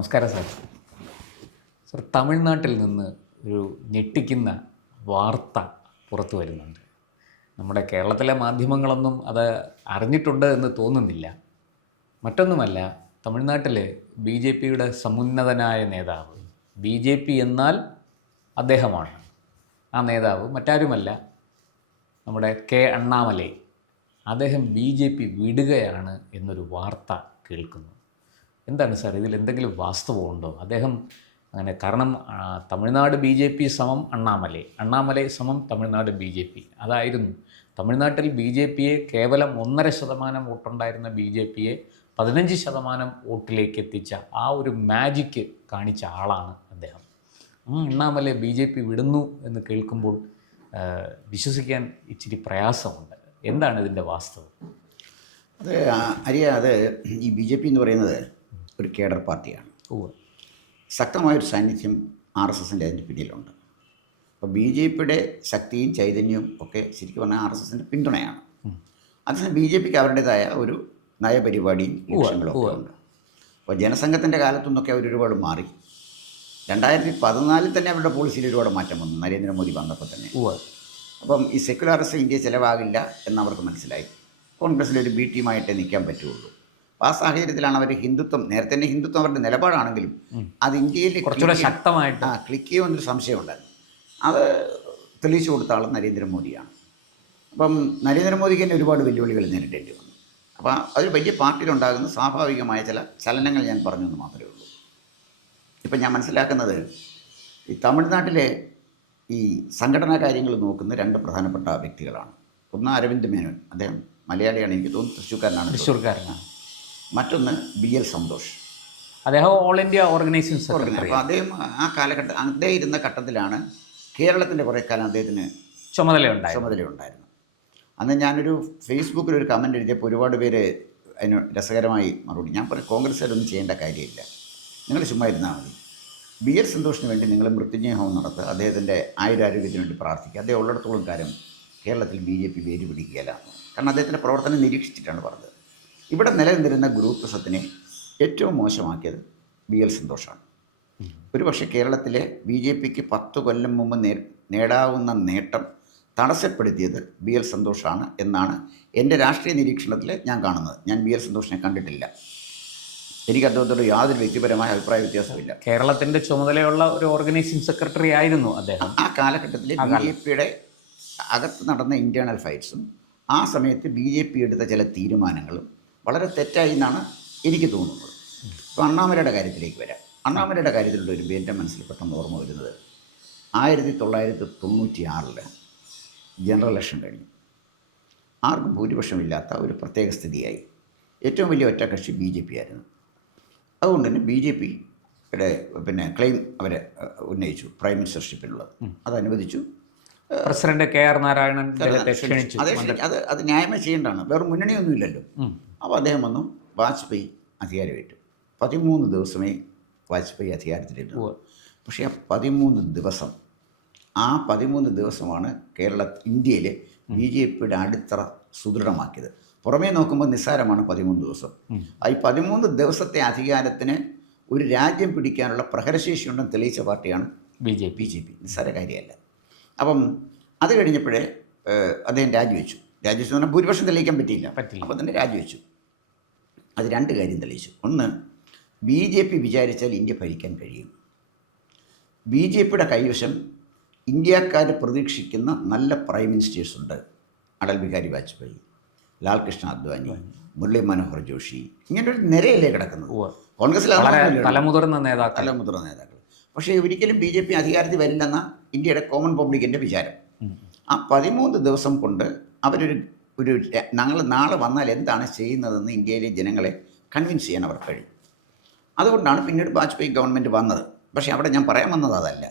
നമസ്കാരം sir. Sir തമിഴ്നാട്ടിൽ നിന്ന് ഒരു ഞെട്ടിക്കുന്ന വാർത്ത പുറത്തു വരുന്നുണ്ട്. നമ്മുടെ കേരളത്തിലെ മാധ്യമങ്ങളൊന്നും അത് അറിഞ്ഞിട്ടുണ്ട് എന്ന് തോന്നുന്നില്ല. മറ്റൊന്നുമല്ല തമിഴ്നാട്ടിൽ ബി ജെ പിയുടെ സമുന്നതനായ നേതാവ് ബി ജെ പി എന്നാൽ അദ്ദേഹമാണ്. ആ നേതാവ് മറ്റാരുമല്ല നമ്മുടെ കെ അണ്ണാമലൈ. അദ്ദേഹം ബി ജെ പി വിടുകയാണ് എന്നൊരു വാർത്ത കേൾക്കുന്നു. എന്താണ് സാർ ഇതിൽ എന്തെങ്കിലും വാസ്തവമുണ്ടോ അദ്ദേഹം അങ്ങനെ കാരണം തമിഴ്നാട് ബി ജെ പി സമം അണ്ണാമലൈ. അണ്ണാമലൈ സമം തമിഴ്നാട് ബി ജെ പി. അതായിരുന്നു തമിഴ്നാട്ടിൽ ബി ജെ പിയെ കേവലം ഒന്നര ശതമാനം വോട്ടുണ്ടായിരുന്ന ബി ജെ പിയെ പതിനഞ്ച് ശതമാനം വോട്ടിലേക്ക് എത്തിച്ച ആ ഒരു മാജിക്ക് കാണിച്ച ആളാണ് അദ്ദേഹം. അണ്ണാമലൈ ബി ജെ പി വിടുന്നു എന്ന് കേൾക്കുമ്പോൾ വിശ്വസിക്കാൻ ഇച്ചിരി പ്രയാസമുണ്ട്. എന്താണ് ഇതിന്റെ വാസ്തവം? അത് അത് ഈ ബി ജെ പി എന്ന് പറയുന്നത് ഒരു കേഡർ പാർട്ടിയാണ്. ശക്തമായൊരു സാന്നിധ്യം ആർ എസ് എസിന്റെ അതിന്റെ പിന്നിലുണ്ട്. അപ്പോൾ ബി ജെ പിയുടെ ശക്തിയും ചൈതന്യവും ഒക്കെ ശരിക്കും പറഞ്ഞാൽ ആർ എസ് എസിന്റെ പിന്തുണയാണ് അതേസമയം ബി ജെ പിക്ക് അവരുടേതായ ഒരു നയപരിപാടിയും ലക്ഷ്യങ്ങളും ഒക്കെ ഉണ്ട്. അപ്പോൾ ജനസംഘത്തിന്റെ കാലത്തുനിന്നൊക്കെ അവർ ഒരുപാട് മാറി. രണ്ടായിരത്തി പതിനാലിൽ തന്നെ അവരുടെ പോളിസിയിൽ ഒരുപാട് മാറ്റം വന്നു. നരേന്ദ്രമോദി വന്നപ്പോൾ തന്നെ. അപ്പം ഈ സെക്യുലറിസം ഇന്ത്യ ചിലവാകില്ല എന്നവർക്ക് മനസ്സിലായി. കോൺഗ്രസ്സിൽ ഒരു ബി ടീമായിട്ടേ നിൽക്കാൻ പറ്റുള്ളൂ ആ സാഹചര്യത്തിലാണ് അവർ ഹിന്ദുത്വം നേരത്തെ തന്നെ ഹിന്ദുത്വം അവരുടെ നിലപാടാണെങ്കിലും അത് ഇന്ത്യയിൽ കുറച്ചുകൂടെ ശക്തമായിട്ട്. ആ ക്ലിക്ക് ചെയ്യുമെന്നൊരു സംശയമുണ്ടായിരുന്നു. അത് തെളിയിച്ചു കൊടുത്ത ആൾ നരേന്ദ്രമോദിയാണ്. അപ്പം നരേന്ദ്രമോദിക്ക് തന്നെ ഒരുപാട് വെല്ലുവിളികൾ നേരിടേണ്ടി വന്നു. അപ്പോൾ അതിൽ വലിയ പാർട്ടിയിലുണ്ടാകുന്ന സ്വാഭാവികമായ ചില ചലനങ്ങൾ ഞാൻ പറഞ്ഞു എന്ന് മാത്രമേ ഉള്ളൂ. ഇപ്പം ഞാൻ മനസ്സിലാക്കുന്നത് ഈ തമിഴ്നാട്ടിലെ ഈ സംഘടനാ കാര്യങ്ങൾ നോക്കുന്ന രണ്ട് പ്രധാനപ്പെട്ട വ്യക്തികളാണ്. ഒന്ന് അരവിന്ദ് മേനോൻ അദ്ദേഹം മലയാളിയാണ് എനിക്ക് തോന്നുന്നു തൃശ്ശൂർക്കാരനാണ്. തൃശ്ശൂർക്കാരനാണ്. മറ്റൊന്ന് ബി എൽ സന്തോഷ്. അദ്ദേഹം ഓൾ ഇന്ത്യ ഓർഗനൈസേഷൻ അപ്പോൾ അദ്ദേഹം ആ കാലഘട്ടം അദ്ദേഹം ഇരുന്ന ഘട്ടത്തിലാണ് കേരളത്തിന്റെ കുറേ കാലം അദ്ദേഹത്തിന് ചുമതലയുണ്ടായി ചുമതലയുണ്ടായിരുന്നു അന്ന് ഞാനൊരു ഫേസ്ബുക്കിൽ ഒരു കമന്റ് എഴുതിയപ്പോൾ ഒരുപാട് പേര് അതിന് രസകരമായി മറുപടി. ഞാൻ പറയും കോൺഗ്രസ്സുകാരൊന്നും ചെയ്യേണ്ട കാര്യമില്ല. നിങ്ങൾ ചുമ്മാ ഇരുന്നാൽ മതി. ബി എൽ സന്തോഷിന് വേണ്ടി നിങ്ങൾ മൃത്യുഞ്ജയ ഹോമം നടത്തുക അദ്ദേഹത്തിന്റെ ആയുരാരോഗ്യത്തിന് വേണ്ടി പ്രാർത്ഥിക്കുക. അദ്ദേഹം ഉള്ളിടത്തോളം കാര്യം കേരളത്തിൽ ബി ജെ പി വേര് പിടിക്കുകയില്ല കാരണം അദ്ദേഹത്തിന്റെ പ്രവർത്തനം നിരീക്ഷിച്ചിട്ടാണ് പറഞ്ഞത്. ഇവിടെ നിലനിന്നിരുന്ന ഗ്രൂപ്പിസത്തിനെ ഏറ്റവും മോശമാക്കിയത് ബി എൽ സന്തോഷാണ്. ഒരുപക്ഷെ കേരളത്തിലെ ബി ജെ പിക്ക് പത്ത് കൊല്ലം മുമ്പ് നേ നേടാവുന്ന നേട്ടം തടസ്സപ്പെടുത്തിയത് ബി എൽ സന്തോഷാണ് എന്നാണ് എന്റെ രാഷ്ട്രീയ നിരീക്ഷണത്തിൽ ഞാൻ കാണുന്നത്. ഞാൻ ബി എൽ സന്തോഷിനെ കണ്ടിട്ടില്ല. എനിക്ക് അദ്ദേഹത്തോട് യാതൊരു വ്യക്തിപരമായ അഭിപ്രായ വ്യത്യാസമില്ല കേരളത്തിന്റെ ചുമതലയുള്ള ഒരു ഓർഗനൈസിംഗ് സെക്രട്ടറി ആയിരുന്നു അദ്ദേഹം. ആ കാലഘട്ടത്തിൽ ബി ജെ പിയുടെ അകത്ത് നടന്ന ഇന്റേർണൽ ഫൈറ്റ്സും ആ സമയത്ത് ബി ജെ പി എടുത്ത ചില തീരുമാനങ്ങളും വളരെ തെറ്റായി എന്നാണ് എനിക്ക് തോന്നുന്നത്. ഇപ്പോൾ അണ്ണാമലയുടെ കാര്യത്തിലേക്ക് വരാം. അണ്ണാമലയുടെ കാര്യത്തിലുള്ള ഒരു എന്റെ മനസ്സിൽ പെട്ടെന്ന് ഓർമ്മ വരുന്നത് ആയിരത്തി തൊള്ളായിരത്തി തൊണ്ണൂറ്റി ആറിൽ ജനറൽ ഇലക്ഷൻ കഴിഞ്ഞു. ആർക്കും ഭൂരിപക്ഷമില്ലാത്ത ഒരു പ്രത്യേക സ്ഥിതിയായി. ഏറ്റവും വലിയ ഒറ്റ കക്ഷി ബി ജെ പി ആയിരുന്നു. അതുകൊണ്ട് തന്നെ ബി ജെ പിയുടെ പിന്നെ ക്ലെയിം അവർ ഉന്നയിച്ചു പ്രൈം മിനിസ്റ്റർഷിപ്പിനുള്ളത് അത് അനുവദിച്ചു പ്രസിഡന്റ് കെ ആർ നാരായണൻ അത് അത് ന്യായമേ ചെയ്യേണ്ടതാണ്. വേറെ മുന്നണിയൊന്നുമില്ലല്ലോ. അപ്പോൾ അദ്ദേഹം വന്നു വാജ്പേയി അധികാരമേറ്റു. പതിമൂന്ന് ദിവസമേ വാജ്പേയി അധികാരത്തിലിരുന്നു. പക്ഷേ ആ പതിമൂന്ന് ദിവസം ആ പതിമൂന്ന് ദിവസമാണ് കേരള ഇന്ത്യയിലെ ബി ജെ പിയുടെ അടിത്തറ സുദൃഢമാക്കിയത്. പുറമേ നോക്കുമ്പോൾ നിസ്സാരമാണ് പതിമൂന്ന് ദിവസം. ഈ പതിമൂന്ന് ദിവസത്തെ അധികാരത്തിന് ഒരു രാജ്യം പിടിക്കാനുള്ള പ്രഹരശേഷി ഉണ്ടെന്ന് തെളിയിച്ച പാർട്ടിയാണ് B J B J P. നിസ്സാര കാര്യമല്ല. അപ്പം അത് കഴിഞ്ഞപ്പോഴേ അദ്ദേഹം രാജിവെച്ചു. രാജിവെച്ചു എന്ന് പറഞ്ഞാൽ ഭൂരിപക്ഷം തെളിയിക്കാൻ പറ്റിയില്ല. പറ്റില്ല. അപ്പോൾ തന്നെ രാജിവെച്ചു അത് രണ്ട് കാര്യം തെളിയിച്ചു. ഒന്ന് ബി ജെ പി വിചാരിച്ചാൽ ഇന്ത്യ ഭരിക്കാൻ കഴിയും. ബി ജെ പിയുടെ കൈവശം ഇന്ത്യക്കാർ പ്രതീക്ഷിക്കുന്ന നല്ല പ്രൈം മിനിസ്റ്റേഴ്സ് ഉണ്ട്. അടൽ ബിഹാരി വാജ്പേയി ലാൽകൃഷ്ണ അദ്വാനി മുരളി മനോഹർ ജോഷി. ഇങ്ങനെ ഒരു നിരയല്ലേ കിടക്കുന്നത്. കോൺഗ്രസിൽ തലമുതിർന്ന നേതാക്കൾ. തല മുതിർന്ന നേതാക്കൾ. പക്ഷേ ഒരിക്കലും ബി ജെ പി അധികാരത്തിൽ വരില്ലെന്ന ഇന്ത്യയുടെ കോമൺ പബ്ലിക്കിന്റെ വിചാരം. ആ പതിമൂന്ന് ദിവസം കൊണ്ട് അവരൊരു ഒരു ഞങ്ങൾ നാളെ വന്നാൽ എന്താണ് ചെയ്യുന്നതെന്ന് ഇന്ത്യയിലെ ജനങ്ങളെ കൺവിൻസ് ചെയ്യാൻ അവർ കഴിയും. അതുകൊണ്ടാണ് പിന്നീട് വാജ്പേയി ഗവൺമെന്റ് വന്നത്. പക്ഷേ അവിടെ ഞാൻ പറയാൻ വന്നത് അതല്ല.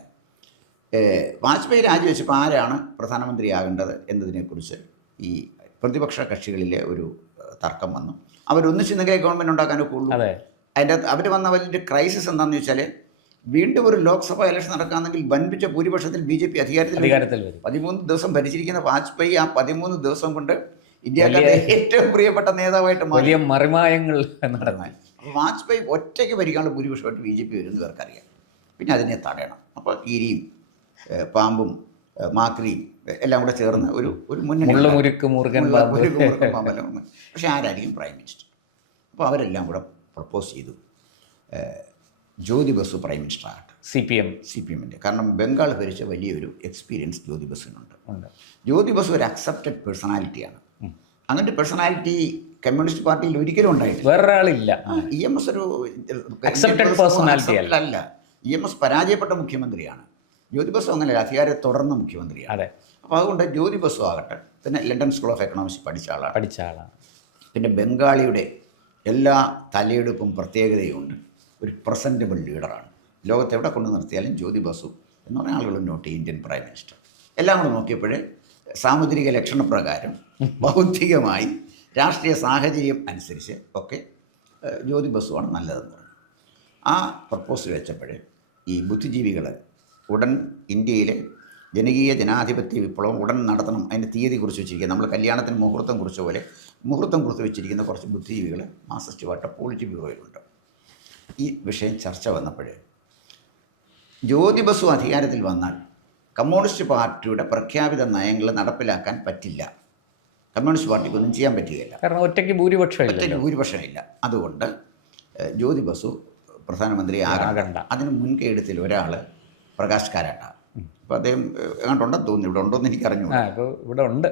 വാജ്പേയി രാജിവെച്ചപ്പോൾ ആരാണ് പ്രധാനമന്ത്രിയാകേണ്ടത് എന്നതിനെക്കുറിച്ച് ഈ പ്രതിപക്ഷ കക്ഷികളിലെ ഒരു തർക്കം വന്നു. അവരൊന്നിച്ച് നിന്നൊക്കെ ഗവൺമെന്റ് ഉണ്ടാക്കാനൊക്കെ ഉള്ളൂ. അതെ. അതിന്റെ അവർ വന്ന വലിയ ക്രൈസിസ് എന്താണെന്ന് വെച്ചാൽ വീണ്ടും ഒരു ലോക്സഭാ ഇലക്ഷൻ നടക്കാമെങ്കിൽ വൻപിച്ച ഭൂരിപക്ഷത്തിൽ ബി ജെ പി അധികാരത്തിൽ പതിമൂന്ന് ദിവസം ഭരിച്ചിരിക്കുന്ന വാജ്പേയി ആ പതിമൂന്ന് ദിവസം കൊണ്ട് ഇന്ത്യക്കാരുടെ ഏറ്റവും പ്രിയപ്പെട്ട നേതാവായിട്ട് വലിയ മറിമായങ്ങൾ നടന്നു. അപ്പോൾ വാജ്പേയി ഒറ്റയ്ക്ക് ഭരിക്കാനുള്ള ഭൂരിപക്ഷമായിട്ട് ബി ജെ പി വരുമെന്ന് പേർക്കറിയാം പിന്നെ അതിനെ തടയണം. അപ്പോൾ കീരിയും പാമ്പും മാക്രിയും എല്ലാം കൂടെ ചേർന്ന് ഒരു ഒരു മുന്നണി മുള്ളു ഉണ്ടാക്കും. മുരുക്ക് മുറുകൻ. പാമ്പെല്ലാം പക്ഷേ ആരായിരിക്കും പ്രൈം മിനിസ്റ്റർ? അപ്പോൾ അവരെല്ലാം കൂടെ പ്രപ്പോസ് ചെയ്തു. ജ്യോതി ബസു പ്രൈം മിനിസ്റ്റർ ആകട്ടെ C P M. C P എമ്മിന്റെ. കാരണം ബംഗാൾ ഭരിച്ച വലിയൊരു എക്സ്പീരിയൻസ് ജ്യോതി ബസിനുണ്ട്. ജ്യോതി ബസു ഒരു അക്സെപ്റ്റഡ് പേഴ്സണാലിറ്റിയാണ് അങ്ങനത്തെ പേഴ്സണാലിറ്റി കമ്മ്യൂണിസ്റ്റ് പാർട്ടിയിൽ ഒരിക്കലും ഉണ്ടായിട്ടില്ല. വേറൊരാളില്ല. ഇ എം എസ് ഒരു അക്സെപ്റ്റഡ് പേഴ്സണാലിറ്റി അല്ല. ഇ എം എസ് പരാജയപ്പെട്ട മുഖ്യമന്ത്രിയാണ്. ജ്യോതി ബസു അങ്ങനെ അധികാരം തുടർന്ന മുഖ്യമന്ത്രിയാണ്. അതെ. അപ്പോൾ അതുകൊണ്ട് ജ്യോതി ബസു ആകട്ടെ പിന്നെ ലണ്ടൻ സ്കൂൾ ഓഫ് എക്കണോമിക്സ് പഠിച്ച ആളാണ്. പഠിച്ച ആളാണ്. പിന്നെ ബംഗാളിയുടെ എല്ലാ തലയെടുപ്പും പ്രത്യേകതയുമുണ്ട് ഒരു പ്രസന്റബിൾ ലീഡറാണ് ലോകത്തെ എവിടെ കൊണ്ടു നിർത്തിയാലും ജ്യോതി ബസു എന്ന് പറഞ്ഞ ആളുകൾ നോട്ട് ഇന്ത്യൻ പ്രൈം മിനിസ്റ്റർ എല്ലാം കൂടെ നോക്കിയപ്പോഴേ സാമുദ്രിക ലക്ഷണപ്രകാരം ബൗദ്ധികമായി രാഷ്ട്രീയ സാഹചര്യം അനുസരിച്ച് ഒക്കെ ജ്യോതി ബസുവാണ് നല്ലതെന്ന് പറഞ്ഞു. ആ പ്രപ്പോസൽ വെച്ചപ്പോഴേ ഈ ബുദ്ധിജീവികൾ ഉടൻ ഇന്ത്യയിലെ ജനകീയ ജനാധിപത്യ വിപ്ലവം ഉടൻ നടത്തണം അതിന്റെ തീയതി കുറിച്ച് വെച്ചിരിക്കുക നമ്മൾ കല്യാണത്തിന് മുഹൂർത്തം കുറിച്ച പോലെ മുഹൂർത്തം കുറിച്ച് വെച്ചിരിക്കുന്ന കുറച്ച് ബുദ്ധിജീവികൾ മാർസിസ്റ്റ് പാർട്ടി പോളിറ്റ് ബ്യൂറോയിലുണ്ട്. ഈ വിഷയം ചർച്ച വന്നപ്പോൾ ജ്യോതി ബസു അധികാരത്തിൽ വന്നാൽ കമ്മ്യൂണിസ്റ്റ് പാർട്ടിയുടെ പ്രഖ്യാപിത നയങ്ങൾ നടപ്പിലാക്കാൻ പറ്റില്ല. കമ്മ്യൂണിസ്റ്റ് പാർട്ടിക്ക് ഒന്നും ചെയ്യാൻ പറ്റുകയില്ല. കാരണം ഒറ്റയ്ക്ക് ഭൂരിപക്ഷം ഒറ്റയ്ക്ക് ഭൂരിപക്ഷം ഭൂരിപക്ഷമില്ല. അതുകൊണ്ട് ജ്യോതി ബസു പ്രധാനമന്ത്രി ആകണ്ട. അതിന് മുൻകൈ എടുത്തിൽ ഒരാൾ പ്രകാശ് കാരാട്ട അപ്പോൾ അദ്ദേഹം എങ്ങോട്ടുണ്ടെന്ന് തോന്നി തോന്നുന്നു. ഇവിടെ ഉണ്ടോയെന്ന് എന്ന് എനിക്കറിഞ്ഞു ഇവിടെ ഉണ്ട്.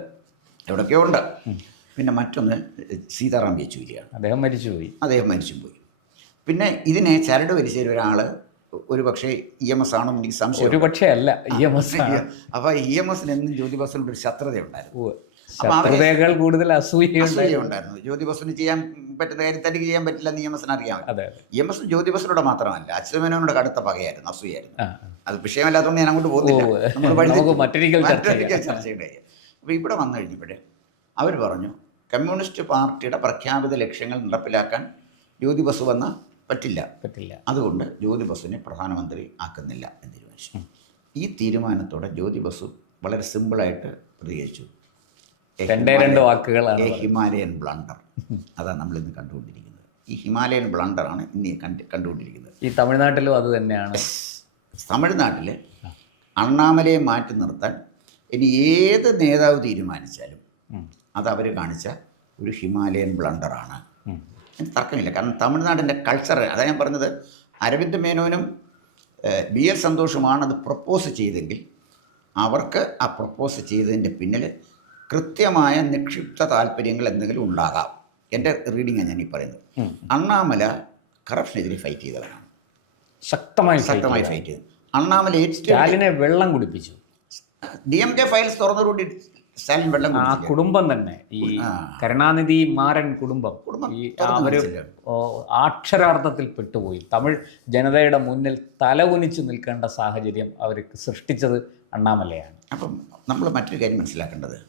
എവിടെയൊക്കെയോ ഉണ്ട്. പിന്നെ മറ്റൊന്ന് സീതാറാം യെച്ചൂരിയാണ്. അദ്ദേഹം മരിച്ചുപോയി. അദ്ദേഹം മരിച്ചുപോയി. പിന്നെ ഇതിനെ ചരട് വലിച്ച ഒരാൾ ഒരു പക്ഷേ ഇ എം എസ് ആണോ എനിക്ക് സംശയം ഒരു പക്ഷേ അല്ല ഇ എം എസ് അപ്പോൾ ഇ എം എസിന് എന്നും ജ്യോതി ബസിനോട് ഒരു ശത്രുതയുണ്ടായിരുന്നു. ഉണ്ടായിരുന്നു കൂടുതൽ അസൂയുണ്ട് അസൂയ ഉണ്ടായിരുന്നു ജ്യോതി ബസിന് ചെയ്യാൻ പറ്റുന്ന കാര്യം തനിക്ക് ചെയ്യാൻ പറ്റില്ല എന്ന് ഇ എം എസിന് അറിയാം ഇ എം എസ് ജ്യോതി ബസിനോട് മാത്രമല്ല അച്യുതമേനോട് കടുത്ത പകയായിരുന്നു അസൂയായിരുന്നു അത് വിഷയമല്ലാത്തതുകൊണ്ട് ഞാൻ അങ്ങോട്ട് പോകുന്നില്ല. മറ്റൊരിക്കൽ ചർച്ച മറ്റൊരിക്കൽ ചർച്ച ചെയ്യേണ്ട കാര്യം. അപ്പോൾ ഇവിടെ വന്നു കഴിഞ്ഞപ്പോഴേ അവർ പറഞ്ഞു കമ്മ്യൂണിസ്റ്റ് പാർട്ടിയുടെ പ്രഖ്യാപിത ലക്ഷ്യങ്ങൾ നടപ്പിലാക്കാൻ ജ്യോതി ബസ് വന്ന പറ്റില്ല. പറ്റില്ല. അതുകൊണ്ട് ജ്യോതി ബസുവിനെ പ്രധാനമന്ത്രി ആക്കുന്നില്ല എന്ന് തീരുമാനിച്ചു. ഈ തീരുമാനത്തോടെ ജ്യോതി ബസു വളരെ സിമ്പിളായിട്ട് പ്രതികരിച്ചു. രണ്ടേ രണ്ട് വാക്കുകളാണ് ഹിമാലയൻ ബ്ലണ്ടർ അതാണ് നമ്മൾ ഇന്ന് കണ്ടുകൊണ്ടിരിക്കുന്നത്. ഈ ഹിമാലയൻ ബ്ലണ്ടറാണ് ഇന്ന് കണ്ട് കണ്ടുകൊണ്ടിരിക്കുന്നത്. ഈ തമിഴ്നാട്ടിലും അത് തന്നെയാണ്. തമിഴ്നാട്ടിൽ അണ്ണാമലയെ മാറ്റി നിർത്താൻ ഇനി ഏത് നേതാവ് തീരുമാനിച്ചാലും. അത് അവർ കാണിച്ച ഒരു ഹിമാലയൻ ബ്ലണ്ടറാണ് തർക്കമില്ല. കാരണം തമിഴ്നാടിന്റെ കൾച്ചർ അതാണ് ഞാൻ പറഞ്ഞത് അരവിന്ദ് മേനോനും ബി എൽ സന്തോഷുമാണ് അത് പ്രപ്പോസ് ചെയ്തെങ്കിൽ അവർക്ക് ആ പ്രപ്പോസ് ചെയ്തതിന്റെ പിന്നിൽ കൃത്യമായ നിക്ഷിപ്ത താല്പര്യങ്ങൾ എന്തെങ്കിലും ഉണ്ടാകാം. എന്റെ റീഡിങ്ങാണ് ഞാൻ ഈ പറയുന്നത്. അണ്ണാമല കറപ്ഷനെതിരെ ഫൈറ്റ് ചെയ്തവരാണ് ശക്തമായി ശക്തമായി ഫൈറ്റ് ചെയ്തു. അണ്ണാമല ഏറ്റവും സ്റ്റാലിനെ വെള്ളം കുടിപ്പിച്ചു. ഡി എം കെ ഫയൽസ് തുറന്നുകൂടി സ്റ്റാലിൻ വെള്ളം ആ കുടുംബം തന്നെ. ഈ. കരുണാനിധി മാരൻ കുടുംബം. ഈ അവർ അവർ അക്ഷരാർത്ഥത്തിൽ പെട്ടുപോയി. തമിഴ് ജനതയുടെ മുന്നിൽ തലകുനിച്ചു നിൽക്കേണ്ട സാഹചര്യം അവർക്ക് സൃഷ്ടിച്ചത് അണ്ണാമലയാണ്. അപ്പം നമ്മൾ മറ്റൊരു കാര്യം മനസ്സിലാക്കേണ്ടത്.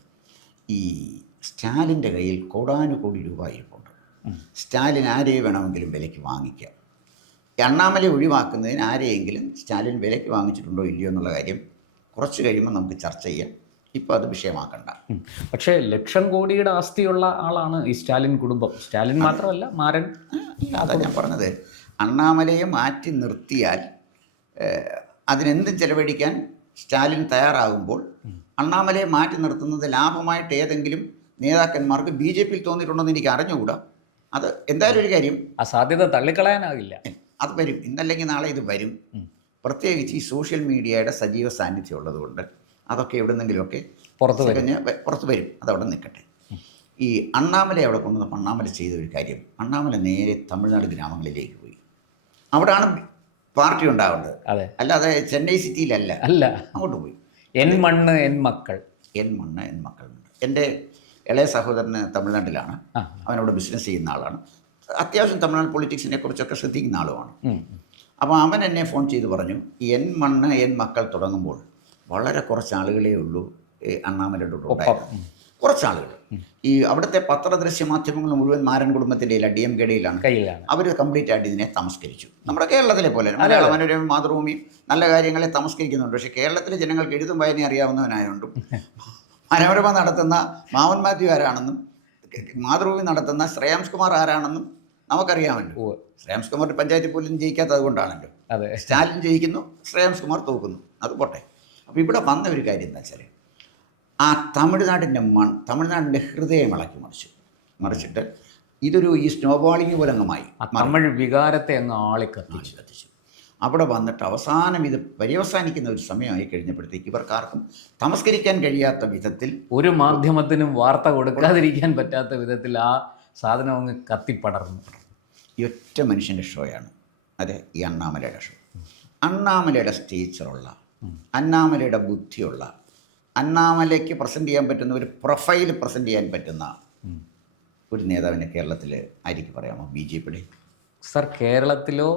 ഈ സ്റ്റാലിന്റെ കയ്യിൽ കോടാനുകോടി രൂപ ഇരിപ്പുണ്ട്. സ്റ്റാലിൻ ആരെ വേണമെങ്കിലും വിലയ്ക്ക് വാങ്ങിക്കാം. എണ്ണാമല അണ്ണാമല ഒഴിവാക്കുന്നതിന് ആരെയെങ്കിലും സ്റ്റാലിൻ വിലയ്ക്ക് വാങ്ങിച്ചിട്ടുണ്ടോ ഇല്ലയോ എന്നുള്ള കാര്യം കുറച്ച് കഴിയുമ്പോൾ നമുക്ക് ചർച്ച ചെയ്യാം. ഇപ്പോൾ അത് വിഷയമാക്കണ്ട. പക്ഷേ ലക്ഷം കോടിയുടെ ആസ്തിയുള്ള ആളാണ് ഈ സ്റ്റാലിൻ കുടുംബം. സ്റ്റാലിൻ മാത്രമല്ല മാരൻ അതാ ഞാൻ പറഞ്ഞത്. അണ്ണാമലയെ മാറ്റി നിർത്തിയാൽ അതിനെന്തും ചെലവഴിക്കാൻ സ്റ്റാലിൻ തയ്യാറാകുമ്പോൾ അണ്ണാമലയെ മാറ്റി നിർത്തുന്നത് ലാഭമായിട്ട് ഏതെങ്കിലും നേതാക്കന്മാർക്ക് ബി ജെ പിയിൽ തോന്നിയിട്ടുണ്ടെന്ന് എനിക്ക് അറിഞ്ഞുകൂടാ. അത് എന്തായാലും ഒരു കാര്യം. ആ സാധ്യത തള്ളിക്കളയാനാകില്ല. അത് വരും. ഇന്നല്ലെങ്കിൽ നാളെ ഇത് വരും. പ്രത്യേകിച്ച് ഈ സോഷ്യൽ മീഡിയയുടെ സജീവ സാന്നിധ്യം ഉള്ളതുകൊണ്ട് അതൊക്കെ എവിടെ നിന്നെങ്കിലുമൊക്കെ പുറത്ത് കഴിഞ്ഞ് പുറത്ത് വരും. അതവിടെ നിൽക്കട്ടെ. ഈ അണ്ണാമല അവിടെ കൊണ്ടുവന്നപ്പോൾ അണ്ണാമല ചെയ്ത ഒരു കാര്യം അണ്ണാമല നേരെ തമിഴ്നാട് ഗ്രാമങ്ങളിലേക്ക് പോയി. അവിടാണ് പാർട്ടി ഉണ്ടാവേണ്ടത്. അതെ. അല്ലാതെ ചെന്നൈ സിറ്റിയിലല്ല. അല്ല. അങ്ങോട്ട് പോയി. എൻ മണ്ണ് എൻ മക്കൾ. എൻ മണ്ണ് എൻ മക്കൾ എന്റെ ഇളയ സഹോദരന് തമിഴ്നാട്ടിലാണ്. അവനവിടെ ബിസിനസ് ചെയ്യുന്ന ആളാണ്. അത്യാവശ്യം തമിഴ്നാട് പൊളിറ്റിക്സിനെ കുറിച്ചൊക്കെ ശ്രദ്ധിക്കുന്ന ആളുമാണ്. അപ്പോൾ അവൻ എന്നെ ഫോൺ ചെയ്ത് പറഞ്ഞു എൻ മണ്ണ് എൻ മക്കൾ തുടങ്ങുമ്പോൾ വളരെ കുറച്ച് ആളുകളേ ഉള്ളൂ ഈ അണ്ണാമലയുടെ കുറച്ച് ആളുകൾ ഈ അവിടുത്തെ പത്രദൃശ്യ മാധ്യമങ്ങൾ മുഴുവൻ മാരൻ കുടുംബത്തിന്റെ ഡി എം കയ്യിലാണ്. അവർ കംപ്ലീറ്റ് ആയിട്ട് ഇതിനെ തമസ്കരിച്ചു. നമ്മുടെ കേരളത്തിലെ പോലെ മലയാള മനോരമ മാതൃഭൂമി നല്ല കാര്യങ്ങളെ തമസ്കരിക്കുന്നുണ്ട്. പക്ഷേ കേരളത്തിലെ ജനങ്ങൾക്ക് എഴുതും വായന അറിയാവുന്നവനായതുകൊണ്ടും മനോരമ നടത്തുന്ന മാവൻ മാത്യു ആരാണെന്നും മാതൃഭൂമി നടത്തുന്ന ശ്രേയാംസ് കുമാർ ആരാണെന്നും നമുക്കറിയാമല്ലോ. ഓ ശ്രേയാംസ് കുമാർ പഞ്ചായത്തിൽ പോലും ജയിക്കാത്തത് കൊണ്ടാണല്ലോ. അതെ. സ്റ്റാലിൻ ജയിക്കുന്നു ശ്രേയാംസ് കുമാർ തോക്കുന്നു. അത് പോട്ടെ. അപ്പോൾ ഇവിടെ വന്ന ഒരു കാര്യം എന്താ വെച്ചാൽ ആ തമിഴ്നാടിന്റെ മൺ തമിഴ്നാടിന്റെ ഹൃദയം ഇളക്കി മറിച്ചു. മറിച്ചിട്ട് ഇതൊരു ഈ സ്നോബോളിങ് പോലെ അങ്ങമായി തമിഴ് വികാരത്തെ അങ്ങ് ആളിക്കത്തിച്ചു കത്തിച്ചു. അവിടെ വന്നിട്ട് അവസാനം ഇത് പര്യവസാനിക്കുന്ന ഒരു സമയമായി കഴിഞ്ഞപ്പോഴത്തേക്ക് ഇവർക്കാർക്കും തമസ്കരിക്കാൻ കഴിയാത്ത വിധത്തിൽ ഒരു മാധ്യമത്തിനും വാർത്ത കൊടുക്കാതിരിക്കാൻ പറ്റാത്ത വിധത്തിൽ ആ സാധനം അങ്ങ് കത്തിപ്പടർന്നു. ഈ ഒറ്റ മനുഷ്യന്റെ ഷോയാണ്. അതെ ഈ അണ്ണാമലയുടെ ഷോ. അണ്ണാമലയുടെ സ്റ്റേച്ചറുള്ള അണ്ണാമലയുടെ ബുദ്ധിയുള്ള അന്നാമലയ്ക്ക് പ്രസന്റ് ചെയ്യാൻ പറ്റുന്ന ഒരു പ്രൊഫൈൽ പ്രസന്റ് ചെയ്യാൻ പറ്റുന്ന ഒരു നേതാവിനെ കേരളത്തിൽ ആയിരിക്കും പറയാമോ? ബി ജെ പിയുടെ? സർ കേരളത്തിലോ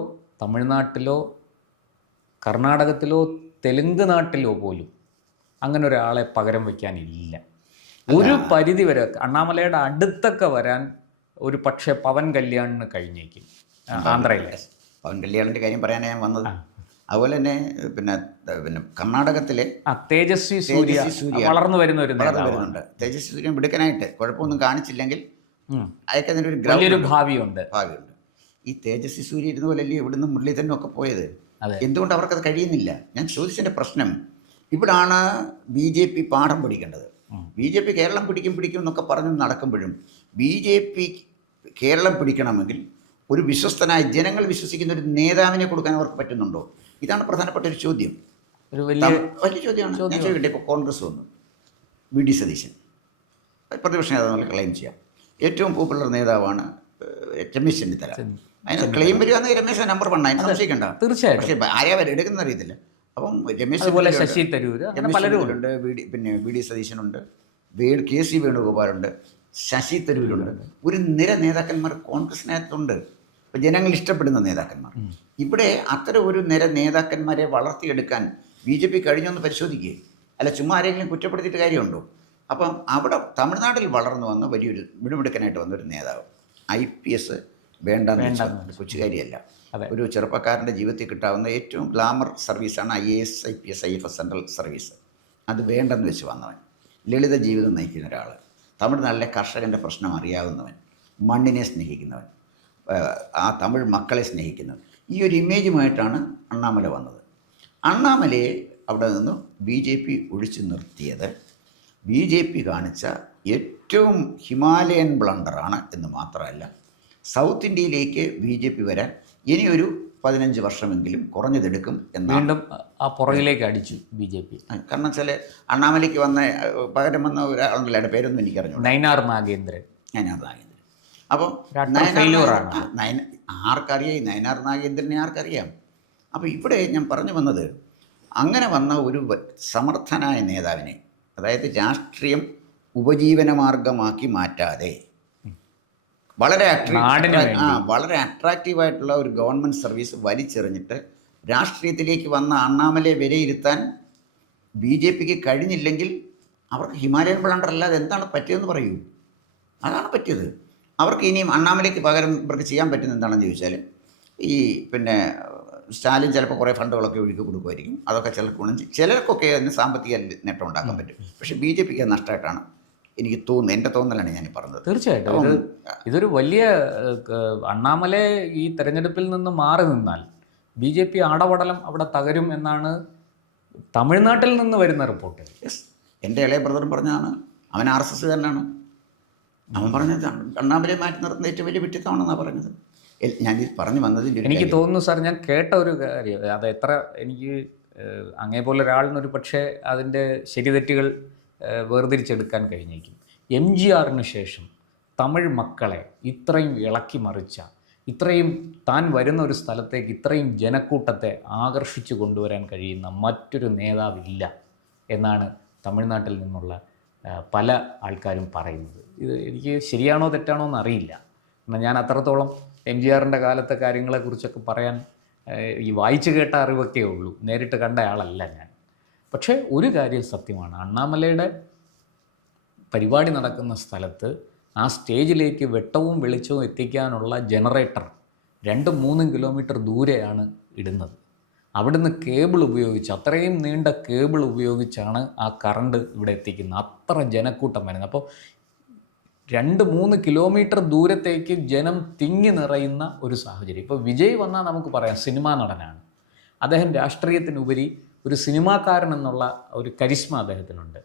തമിഴ്നാട്ടിലോ കർണാടകത്തിലോ തെലുങ്ക് നാട്ടിലോ പോലും അങ്ങനെ ഒരാളെ പകരം വയ്ക്കാനില്ല ഒരു പരിധി വരെ അണ്ണാമലയുടെ അടുത്തൊക്കെ വരാൻ ഒരു പക്ഷേ പവൻ കല്യാണിന് കഴിഞ്ഞേക്കും. ആന്ധ്രയിലെ പവൻ കല്യാണിന്റെ കാര്യം പറയാനാണ് ഞാൻ വന്നത്. അതുപോലെ തന്നെ പിന്നെ പിന്നെ കർണാടകത്തിലെ തേജസ്വി സൂര്യ. വളർന്നു വരുന്ന ഒരു വരുന്നുണ്ട്. തേജസ്വി സൂര്യൻ മിടുക്കനായിട്ട് കുഴപ്പമൊന്നും കാണിച്ചില്ലെങ്കിൽ അതൊക്കെ അതിന്റെ ഒരു വലിയൊരു ഗ്രൗണ്ട് ഭാവിയുണ്ട്. ഭാവിയുണ്ട്. ഈ തേജസ്വി സൂര്യ ഇരുന്ന പോലെ അല്ലേ ഇവിടുന്ന് മുരളീധരനും ഒക്കെ പോയത് എന്തുകൊണ്ട് അവർക്കത് കഴിയുന്നില്ല? ഞാൻ ചോദിച്ചതിന്റെ പ്രശ്നം ഇവിടാണ് ബി ജെ പി പാഠം പഠിക്കേണ്ടത്. ബി ജെ പി കേരളം പിടിക്കും പിടിക്കും എന്നൊക്കെ പറഞ്ഞ് നടക്കുമ്പോഴും ബി ജെ പി കേരളം പിടിക്കണമെങ്കിൽ ഒരു വിശ്വസ്തനായ ജനങ്ങൾ വിശ്വസിക്കുന്ന ഒരു നേതാവിനെ കൊടുക്കാൻ അവർക്ക് പറ്റുന്നുണ്ടോ? ഇതാണ് പ്രധാനപ്പെട്ട ഒരു ചോദ്യം. ഒരു വലിയ വലിയ ചോദ്യമാണ്. ഞാൻ ചോദിക്കട്ടെ ഇപ്പോൾ കോൺഗ്രസ് വന്നു. വി. ഡി. സതീശൻ. പ്രതിപക്ഷ നേതാവ് ക്ലെയിം ചെയ്യാം. ഏറ്റവും പോപ്പുലർ നേതാവാണ് രമേശ് ചെന്നിത്തല. അതിന് ക്ലെയിം വരികയാണെങ്കിൽ രമേശ് നമ്പർ വൺ അതിന് സംശയിക്കണ്ട. തീർച്ചയായിട്ടും. പക്ഷേ ആരെയാ വരെ എടുക്കുന്ന അറിയത്തില്ല. അപ്പം രമേശ് അതുപോലെ ശശി തരൂർ പലരുമുണ്ട് പിന്നെ വി. ഡി. സതീശനുണ്ട്. വേ. കെ. സി. വേണുഗോപാലുണ്ട്. ശശി തരൂരുണ്ട്. ഒരു നിര നേതാക്കന്മാർ കോൺഗ്രസിനകത്തുണ്ട്. ഇപ്പം ജനങ്ങൾ ഇഷ്ടപ്പെടുന്ന നേതാക്കന്മാർ. ഇവിടെ അത്തരം ഒരു നിര നേതാക്കന്മാരെ വളർത്തിയെടുക്കാൻ ബി ജെ പി കഴിഞ്ഞൊന്ന് പരിശോധിക്കുക അല്ല ചുമ്മാ ആരെങ്കിലും കുറ്റപ്പെടുത്തിയിട്ട് കാര്യമുണ്ടോ? അപ്പം അവിടെ തമിഴ്നാട്ടിൽ വളർന്നു വന്ന വലിയൊരു വിടുമെടുക്കാനായിട്ട് വന്നൊരു നേതാവ്. ഐ പി എസ് വേണ്ടെന്ന് വെച്ച കൊച്ചുകാരിയല്ല. ഒരു ചെറുപ്പക്കാരന്റെ ജീവിതത്തിൽ കിട്ടാവുന്ന ഏറ്റവും ഗ്ലാമർ സർവീസാണ് I A S I P S I F S central service. അത് വേണ്ടെന്ന് വെച്ച് വന്നവൻ. ലളിത ജീവിതം നയിക്കുന്ന ഒരാൾ തമിഴ്നാട്ടിലെ കർഷകന്റെ പ്രശ്നം അറിയാവുന്നവൻ. മണ്ണിനെ സ്നേഹിക്കുന്നവൻ. ആ തമിഴ് മക്കളെ സ്നേഹിക്കുന്നത്. ഈ ഒരു ഇമേജുമായിട്ടാണ് അണ്ണാമല വന്നത്. അണ്ണാമലയെ അവിടെ നിന്നും ബി ജെ പി ഒഴിച്ചു നിർത്തിയത്. ബി ജെ പി കാണിച്ച ഏറ്റവും ഹിമാലയൻ ബ്ലണ്ടറാണ് എന്ന് മാത്രമല്ല സൗത്ത് ഇന്ത്യയിലേക്ക് ബി ജെ പി വരാൻ ഇനിയൊരു പതിനഞ്ച് വർഷമെങ്കിലും കുറഞ്ഞതെടുക്കും എന്നാണ്. വീണ്ടും ആ പുറകിലേക്ക് അടിച്ചു ബി ജെ പി. കാരണം വെച്ചാൽ അണ്ണാമലയ്ക്ക് വന്ന പകരം വന്ന ഒരാളുടെ പേരൊന്നും എനിക്കറിഞ്ഞു നൈനാർ നാഗേന്ദ്രൻ. നൈനാർ നാഗേന്ദ്രൻ. അപ്പം നയന ആർക്കറിയാം? ഈ നയനാർ നാഗേന്ദ്രനെ ആർക്കറിയാം? അപ്പോൾ ഇവിടെ ഞാൻ പറഞ്ഞു വന്നത് അങ്ങനെ വന്ന ഒരു സമർത്ഥനായ നേതാവിനെ അതായത് രാഷ്ട്രീയം ഉപജീവന മാർഗമാക്കി മാറ്റാതെ വളരെ ആ വളരെ അട്രാക്റ്റീവായിട്ടുള്ള ഒരു ഗവൺമെന്റ് സർവീസ് വലിച്ചെറിഞ്ഞിട്ട് രാഷ്ട്രീയത്തിലേക്ക് വന്ന അണ്ണാമലയെ വിലയിരുത്താൻ ബി ജെ പിക്ക് കഴിഞ്ഞില്ലെങ്കിൽ അവർക്ക് ഹിമാലയൻ ബ്ലണ്ടർ അല്ലാതെ എന്താണ് പറ്റിയതെന്ന് പറയൂ. അതാണ് പറ്റിയത്. അവർക്ക് ഇനിയും അണ്ണാമലയ്ക്ക് പകരം ഇവർക്ക് ചെയ്യാൻ പറ്റുന്ന എന്താണെന്ന് ചോദിച്ചാൽ ഈ പിന്നെ സ്റ്റാലിൻ ചിലപ്പോൾ കുറേ ഫണ്ടുകളൊക്കെ ഒഴുക്കി കൊടുക്കുമായിരിക്കും. അതൊക്കെ ചിലർക്ക് ഗുണം ചിലർക്കൊക്കെ അതിന് സാമ്പത്തിക നേട്ടം ഉണ്ടാക്കാൻ പറ്റും. പക്ഷേ ബി ജെ പിക്ക് നഷ്ടമായിട്ടാണ് എനിക്ക് തോന്നുന്നത്. എന്റെ തോന്നലാണ് ഞാൻ പറഞ്ഞത്. തീർച്ചയായിട്ടും. ഇത് ഇതൊരു വലിയ അണ്ണാമല ഈ തെരഞ്ഞെടുപ്പിൽ നിന്ന് മാറി നിന്നാൽ ബി ജെ പി ആടപടലം അവിടെ തകരും എന്നാണ് തമിഴ്നാട്ടിൽ നിന്ന് വരുന്ന റിപ്പോർട്ട്. യെസ്. എന്റെ ഇളയ ബ്രദറും പറഞ്ഞാണ് അവൻ ആർ എസ് എസ്സുകാരനാണ് അവൻ പറഞ്ഞത് കണ്ണാമ്പലെ മാറ്റി നിർത്തുന്ന ഏറ്റവും വലിയ വിട്ടിത്തമാണെന്നാണ് പറഞ്ഞത്. ഞാൻ ഈ പറഞ്ഞു വന്നതിന്റെ എനിക്ക് തോന്നുന്നു സാർ ഞാൻ കേട്ട ഒരു കാര്യം അത് എത്ര എനിക്ക് അങ്ങേ പോലെ ഒരാളിനൊരു പക്ഷേ അതിന്റെ ശരിതെറ്റുകൾ വേർതിരിച്ചെടുക്കാൻ കഴിഞ്ഞേക്കും. എം ജി ആറിന് ശേഷം തമിഴ് മക്കളെ ഇത്രയും ഇളക്കി മറിച്ച ഇത്രയും താൻ വരുന്ന ഒരു സ്ഥലത്തേക്ക് ഇത്രയും ജനക്കൂട്ടത്തെ ആകർഷിച്ചു കൊണ്ടുവരാൻ കഴിയുന്ന മറ്റൊരു നേതാവില്ല എന്നാണ് തമിഴ്നാട്ടിൽ നിന്നുള്ള പല ആൾക്കാരും പറയുന്നത്. ഇത് എനിക്ക് ശരിയാണോ തെറ്റാണോ എന്ന് അറിയില്ല. എന്നാൽ ഞാൻ അത്രത്തോളം എം ജി ആറിന്റെ കാലത്തെ കാര്യങ്ങളെക്കുറിച്ചൊക്കെ പറയാൻ ഈ വായിച്ചു കേട്ട അറിവൊക്കെ ഉള്ളൂ. നേരിട്ട് കണ്ട ആളല്ല ഞാൻ. പക്ഷേ ഒരു കാര്യം സത്യമാണ്. അണ്ണാമലയുടെ പരിപാടി നടക്കുന്ന സ്ഥലത്ത് ആ സ്റ്റേജിലേക്ക് വെട്ടവും വെളിച്ചവും എത്തിക്കാനുള്ള ജനറേറ്റർ രണ്ടും മൂന്നും കിലോമീറ്റർ ദൂരെയാണ് ഇടുന്നത്. അവിടുന്ന് കേബിൾ ഉപയോഗിച്ച് അത്രയും നീണ്ട കേബിൾ ഉപയോഗിച്ചാണ് ആ കറണ്ട് ഇവിടെ എത്തിക്കുന്നത്. അത്ര ജനക്കൂട്ടം വരുന്നത്. അപ്പോൾ രണ്ട് മൂന്ന് കിലോമീറ്റർ ദൂരത്തേക്ക് ജനം തിങ്ങി നിറയുന്ന ഒരു സാഹചര്യം. ഇപ്പോൾ വിജയ് വന്നാൽ നമുക്ക് പറയാം സിനിമാ നടനാണ്. അദ്ദേഹം രാഷ്ട്രീയത്തിനുപരി ഒരു സിനിമാക്കാരൻ എന്നുള്ള ഒരു കരിസ്മ അദ്ദേഹത്തിനുണ്ട്.